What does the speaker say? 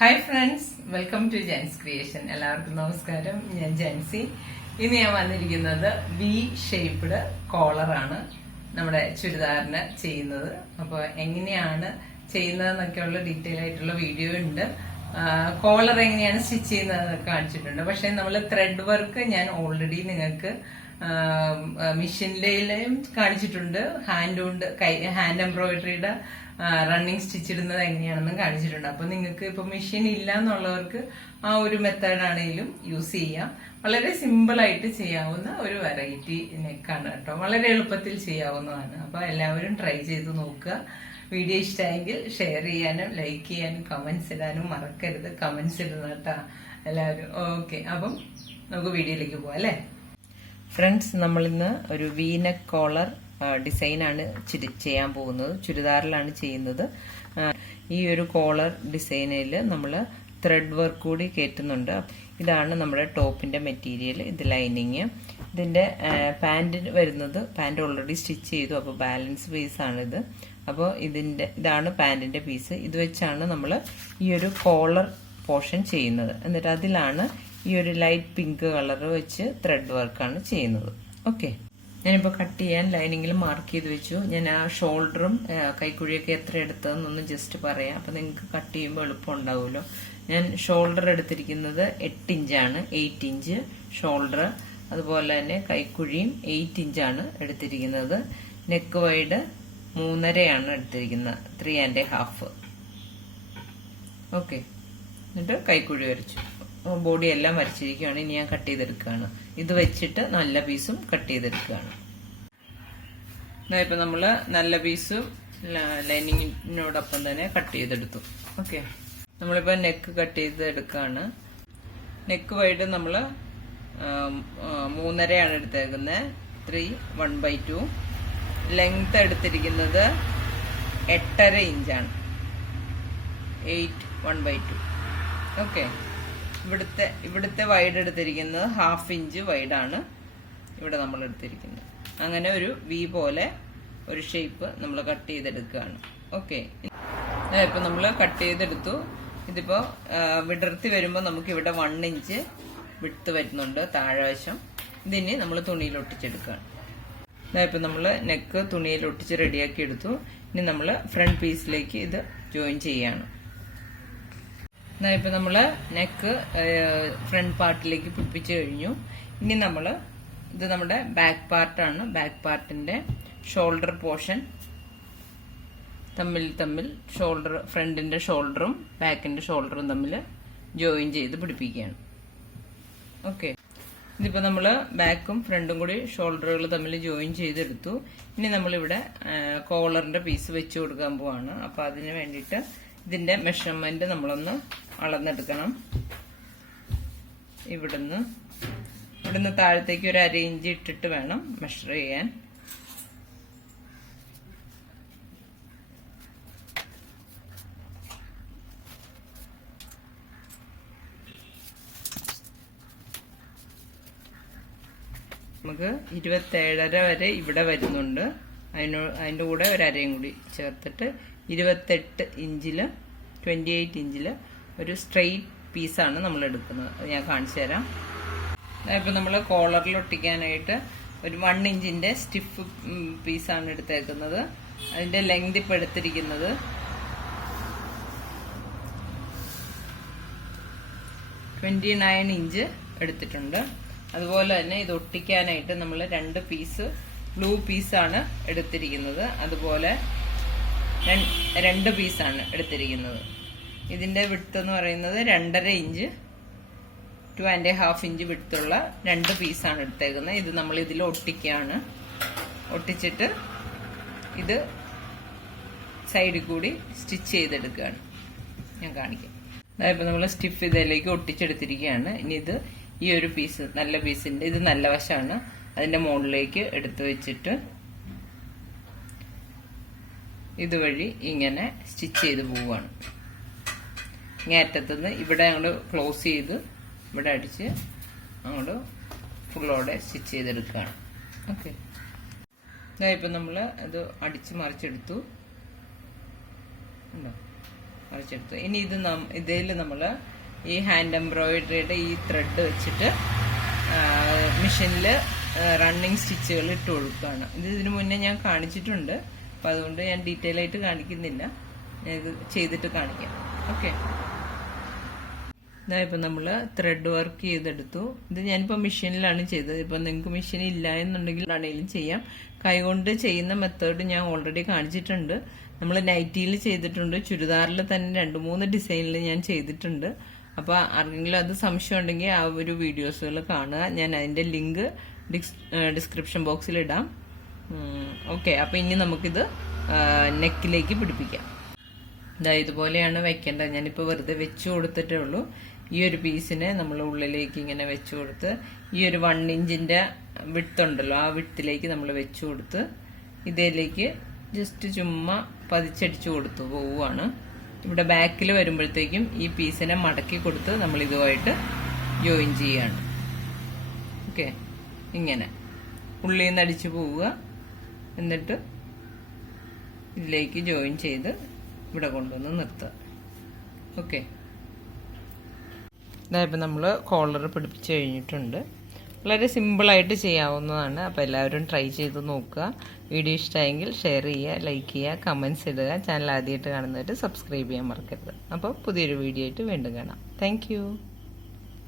Hi friends, welcome to ജെൻസ് creation. എല്ലാവർക്കും നമസ്കാരം. ഞാൻ ജെൻസി. ഇന്ന് ഞാൻ വന്നിരിക്കുന്നത് വി ഷേപ്ഡ് കോളറാണ് നമ്മുടെ ചുരിദാറിന് ചെയ്യുന്നത്. അപ്പോൾ എങ്ങനെയാണ് ചെയ്യുന്നതെന്നൊക്കെയുള്ള ഡീറ്റെയിൽ ആയിട്ടുള്ള വീഡിയോ ഉണ്ട്. കോളർ എങ്ങനെയാണ് സ്റ്റിച്ച് ചെയ്യുന്നതെന്നൊക്കെ കാണിച്ചിട്ടുണ്ട്. പക്ഷെ നമ്മൾ ത്രെഡ് വർക്ക് ഞാൻ ഓൾറെഡി നിങ്ങൾക്ക് മെഷീനിലും കാണിച്ചിട്ടുണ്ട്. ഹാൻഡ് എംബ്രോയിഡറിയുടെ റണ്ണിങ് സ്റ്റിച്ച് ഇടുന്നത് എങ്ങനെയാണെന്നും കാണിച്ചിട്ടുണ്ട്. അപ്പൊ നിങ്ങൾക്ക് ഇപ്പൊ മെഷീൻ ഇല്ല എന്നുള്ളവർക്ക് ആ ഒരു മെത്തേഡ് ആണെങ്കിലും യൂസ് ചെയ്യാം. വളരെ സിമ്പിൾ ആയിട്ട് ചെയ്യാവുന്ന ഒരു വെറൈറ്റി നെക്കാണ് കേട്ടോ. വളരെ എളുപ്പത്തിൽ ചെയ്യാവുന്നതാണ്. അപ്പൊ എല്ലാവരും ട്രൈ ചെയ്ത് നോക്കുക. വീഡിയോ ഇഷ്ടമായെങ്കിൽ ഷെയർ ചെയ്യാനും ലൈക്ക് ചെയ്യാനും കമന്റ്സ് ഇടാനും മറക്കരുത്. കമന്റ്സ് ഇടുന്ന കേട്ടോ എല്ലാവരും. ഓക്കെ, അപ്പം നമുക്ക് വീഡിയോയിലേക്ക് പോവാം അല്ലേ. ഫ്രണ്ട്സ്, നമ്മളിന്ന് ഒരു വി നെക്ക് കോളർ ഡിസൈനാണ് ചെയ്യാൻ പോകുന്നത്. ചുരിദാറിലാണ് ചെയ്യുന്നത്. ഈ ഒരു കോളർ ഡിസൈനിൽ നമ്മൾ ത്രെഡ് വർക്ക് കൂടി കയറ്റുന്നുണ്ട്. ഇതാണ് നമ്മുടെ ടോപ്പിന്റെ മെറ്റീരിയൽ. ഇത് ലൈനിങ്. ഇതിന്റെ പാന്റ് വരുന്നത്, പാന്റ് ഓൾറെഡി സ്റ്റിച്ച് ചെയ്തു. അപ്പോൾ ബാലൻസ് പീസ് ആണിത്. അപ്പോൾ ഇതാണ് പാന്റിന്റെ പീസ്. ഇത് വെച്ചാണ് നമ്മൾ ഈ ഒരു കോളർ പോർഷൻ ചെയ്യുന്നത്. എന്നിട്ട് അതിലാണ് ഈ ഒരു ലൈറ്റ് പിങ്ക് കളർ വെച്ച് ത്രെഡ് വർക്കാണ് ചെയ്യുന്നത്. ഓക്കെ, ഞാനിപ്പോൾ കട്ട് ചെയ്യാൻ ലൈനിങ്ങിൽ മാർക്ക് ചെയ്ത് വെച്ചു. ഞാൻ ആ ഷോൾഡറും കൈക്കുഴിയൊക്കെ എത്ര എടുത്തതെന്നൊന്ന് ജസ്റ്റ് പറയാം. അപ്പം നിങ്ങൾക്ക് കട്ട് ചെയ്യുമ്പോൾ എളുപ്പം ഉണ്ടാവുമല്ലോ. ഞാൻ ഷോൾഡർ എടുത്തിരിക്കുന്നത് 8 ഇഞ്ചാണ്. 8 ഇഞ്ച് ഷോൾഡർ. അതുപോലെ തന്നെ കൈക്കുഴിയും 8 ഇഞ്ചാണ് എടുത്തിരിക്കുന്നത്. നെക്ക് വൈഡ് 3.5 എടുത്തിരിക്കുന്നത്. 3.5. ഓക്കെ, എന്നിട്ട് കൈക്കുഴി വരച്ചു. ബോഡി എല്ലാം വരച്ചിരിക്കുകയാണ്. ഇനി ഞാൻ കട്ട് ചെയ്തെടുക്കുകയാണ്. ഇത് വെച്ചിട്ട് നല്ല പീസും കട്ട് ചെയ്തെടുക്കുകയാണ്. ഇപ്പൊ നമ്മള് നല്ല പീസും ലൈനിങ്ങിനോടൊപ്പം തന്നെ കട്ട് ചെയ്തെടുത്തു. ഓക്കെ, നമ്മളിപ്പോ നെക്ക് കട്ട് ചെയ്തെടുക്കുകയാണ്. നെക്ക് വൈഡ് നമ്മള് 3.5 എടുത്തേക്കുന്നത്. 3 1/2. ലെങ്ത് എടുത്തിരിക്കുന്നത് 8.5 ഇഞ്ചാണ്. 8 1/2. ഓക്കെ, ഇവിടുത്തെ വൈഡ് എടുത്തിരിക്കുന്നത് 1/2 ഇഞ്ച് വൈഡാണ് ഇവിടെ നമ്മൾ എടുത്തിരിക്കുന്നത്. അങ്ങനെ ഒരു വി പോലെ ഒരു ഷേപ്പ് നമ്മൾ കട്ട് ചെയ്തെടുക്കുകയാണ്. ഓക്കെ, ഇപ്പൊ നമ്മൾ കട്ട് ചെയ്തെടുത്തു. ഇതിപ്പോ വിടർത്തി വരുമ്പോൾ നമുക്ക് ഇവിടെ 1 ഇഞ്ച് വിട്ട് വരുന്നുണ്ട് താഴെവശം. ഇതിന് നമ്മൾ തുണിയിൽ ഒട്ടിച്ചെടുക്കുകയാണ്. ഇപ്പൊ നമ്മള് നെക്ക് തുണിയിൽ ഒട്ടിച്ച് റെഡിയാക്കി എടുത്തു. ഇനി നമ്മൾ ഫ്രണ്ട് പീസിലേക്ക് ഇത് ജോയിൻ ചെയ്യാണ്. ഇപ്പൊ നമ്മള് നെക്ക് ഫ്രണ്ട് പാർട്ടിലേക്ക് പിടിപ്പിച്ചു കഴിഞ്ഞു. ഇനി നമ്മള് ഇത് നമ്മുടെ ബാക്ക് പാർട്ടാണ്. ബാക്ക് പാർട്ടിന്റെ ഷോൾഡർ പോർഷൻ തമ്മിൽ ഷോൾഡർ, ഫ്രണ്ടിന്റെ ഷോൾഡറും ബാക്കിന്റെ ഷോൾഡറും തമ്മിൽ ജോയിൻ ചെയ്ത് പിടിപ്പിക്കുകയാണ്. ഓക്കെ, ഇതിപ്പോ നമ്മള് ബാക്കും ഫ്രണ്ടും കൂടി ഷോൾഡറുകൾ തമ്മിൽ ജോയിൻ ചെയ്തെടുത്തു. ഇനി നമ്മളിവിടെ കോളറിന്റെ പീസ് വെച്ച് കൊടുക്കാൻ പോവാണ്. അപ്പൊ അതിന് വേണ്ടിയിട്ട് ഇതിന്റെ മെഷർമെന്റ് നമ്മളൊന്ന് അളന്നെടുക്കണം. ഇവിടുന്ന് താഴത്തേക്ക് ഒരു 1/2 ഇഞ്ച് ഇട്ടിട്ട് വേണം മെഷർ ചെയ്യാൻ. നമുക്ക് 27.5 വരെ ഇവിടെ വരുന്നുണ്ട്. അതിൻ്റെ കൂടെ ഒരു 1/2 കൂടി ചേർത്തിട്ട് 28 ഇഞ്ചില് 28 ഇഞ്ചില് ഒരു സ്ട്രെയിറ്റ് പീസാണ് നമ്മൾ എടുക്കുന്നത്. അത് ഞാൻ കാണിച്ചു തരാം. ഇപ്പൊ നമ്മൾ കോളറിൽ ഒട്ടിക്കാനായിട്ട് ഒരു 1 ഇഞ്ചിന്റെ സ്റ്റിഫ് പീസാണ് എടുത്തേക്കുന്നത്. അതിന്റെ ലെങ്ത് ഇപ്പൊ എടുത്തിരിക്കുന്നത് 29 ഇഞ്ച് എടുത്തിട്ടുണ്ട്. അതുപോലെ തന്നെ ഇത് ഒട്ടിക്കാനായിട്ട് നമ്മൾ 2 പീസ് ബ്ലൂ പീസാണ് എടുത്തിരിക്കുന്നത്. അതുപോലെ 2 പീസാണ് എടുത്തിരിക്കുന്നത്. ഇതിന്റെ വിഡ്ത്ത് എന്ന് പറയുന്നത് 2.5 ഇഞ്ച് 2.5 ഇഞ്ച് വിഡ്ത്തുള്ള 2 പീസാണ് എടുത്തേക്കുന്നത്. ഇത് നമ്മൾ ഇതിൽ ഒട്ടിക്കുകയാണ്. ഒട്ടിച്ചിട്ട് ഇത് സൈഡിൽ കൂടി സ്റ്റിച്ച് ചെയ്തെടുക്കുകയാണ്. ഞാൻ കാണിക്കാം. അതായത് നമ്മൾ സ്റ്റിഫ് ഇതിലേക്ക് ഒട്ടിച്ചെടുത്തിരിക്കുകയാണ്. ഇനി ഇത് ഈ ഒരു പീസ്, നല്ല പീസിന്റെ ഇത് നല്ല വശമാണ്, അതിന്റെ മുകളിലേക്ക് എടുത്തു വെച്ചിട്ട് ഇതുവഴി ഇങ്ങനെ സ്റ്റിച്ച് ചെയ്ത് പോവുകയാണ്. ഇങ്ങേറ്റത്തുനിന്ന് ഇവിടെ അങ്ങോട്ട് ക്ലോസ് ചെയ്ത് ഇവിടെ അടിച്ച് അങ്ങോട്ട് ഫുള്ളോടെ സ്റ്റിച്ച് ചെയ്തെടുക്കുകയാണ്. ഓക്കെ, ഇപ്പം നമ്മൾ അത് അടിച്ച് മറിച്ചെടുത്തു. മറിച്ചെടുത്തു. ഇനി ഇതിൽ നമ്മൾ ഈ ഹാൻഡ് എംബ്രോയിഡറിയുടെ ഈ ത്രെഡ് വെച്ചിട്ട് മെഷീനിൽ റണ്ണിങ് സ്റ്റിച്ചുകൾ ഇട്ട് കൊടുക്കുകയാണ്. ഇതിനു മുന്നേ ഞാൻ കാണിച്ചിട്ടുണ്ട്, അപ്പം അതുകൊണ്ട് ഞാൻ ഡീറ്റെയിൽ ആയിട്ട് കാണിക്കുന്നില്ല, ഞാൻ ഇത് ചെയ്തിട്ട് കാണിക്കാം. ഓക്കെ, ഇതായപ്പോൾ നമ്മൾ ത്രെഡ് വർക്ക് ചെയ്തെടുത്തു. ഇത് ഞാനിപ്പോൾ മെഷീനിലാണ് ചെയ്തത്. ഇപ്പം നിങ്ങൾക്ക് മെഷീൻ ഇല്ല എന്നുണ്ടെങ്കിൽ ആണെങ്കിലും ചെയ്യാം. കൈകൊണ്ട് ചെയ്യുന്ന മെത്തേഡ് ഞാൻ ഓൾറെഡി കാണിച്ചിട്ടുണ്ട്. നമ്മൾ നൈറ്റിയിൽ ചെയ്തിട്ടുണ്ട്, ചുരിദാറിൽ തന്നെ 2-3 ഡിസൈനിൽ ഞാൻ ചെയ്തിട്ടുണ്ട്. അപ്പോൾ ആർക്കെങ്കിലും അത് സംശയം ഉണ്ടെങ്കിൽ ആ ഒരു വീഡിയോസുകൾ കാണുക. ഞാൻ അതിൻ്റെ ലിങ്ക് ഡിസ്ക്രിപ്ഷൻ ബോക്സിൽ ഇടാം. ഓക്കെ, അപ്പോൾ ഇനി നമുക്കിത് നെക്കിലേക്ക് പിടിപ്പിക്കാം. ഇതുപോലെയാണ് വെക്കേണ്ടത്. ഞാനിപ്പോൾ വെറുതെ വെച്ച് കൊടുത്തിട്ടേ ഉള്ളൂ. ഈ ഒരു പീസിനെ നമ്മൾ ഉള്ളിലേക്ക് ഇങ്ങനെ വെച്ച് കൊടുത്ത് ഈ ഒരു 1 ഇഞ്ചിൻ്റെ വിഡ്ത്ത് ഉണ്ടല്ലോ, ആ വിഡ്ത്തിലേക്ക് നമ്മൾ വെച്ച് കൊടുത്ത് ഇതിലേക്ക് ജസ്റ്റ് ചുമ്മാ പതിച്ചടിച്ചു കൊടുത്തു പോവുകയാണ്. ഇവിടെ ബാക്കിൽ വരുമ്പോഴത്തേക്കും ഈ പീസിനെ മടക്കി കൊടുത്ത് നമ്മൾ ഇതുമായിട്ട് ജോയിൻ ചെയ്യാണ്. ഓക്കെ, ഇങ്ങനെ ഉള്ളിൽ നിന്ന് അടിച്ചു പോവുക, എന്നിട്ട് ഇതിലേക്ക് ജോയിൻ ചെയ്ത് ഇവിടെ കൊണ്ടുവന്ന് നിർത്തുക. ഓക്കെ, ഇതായപ്പോൾ നമ്മൾ കോളർ പിടിപ്പിച്ച് കഴിഞ്ഞിട്ടുണ്ട്. വളരെ സിമ്പിളായിട്ട് ചെയ്യാവുന്നതാണ്. അപ്പോൾ എല്ലാവരും ട്രൈ ചെയ്ത് നോക്കുക. വീഡിയോ ഇഷ്ടമായെങ്കിൽ ഷെയർ ചെയ്യുക, ലൈക്ക് ചെയ്യുക, കമൻറ്റ്സ് ഇടുക. ചാനൽ ആദ്യമായിട്ട് കാണുന്നവർ സബ്സ്ക്രൈബ് ചെയ്യാൻ മറക്കരുത്. അപ്പോൾ പുതിയൊരു വീഡിയോ ആയിട്ട് വീണ്ടും കാണാം. താങ്ക്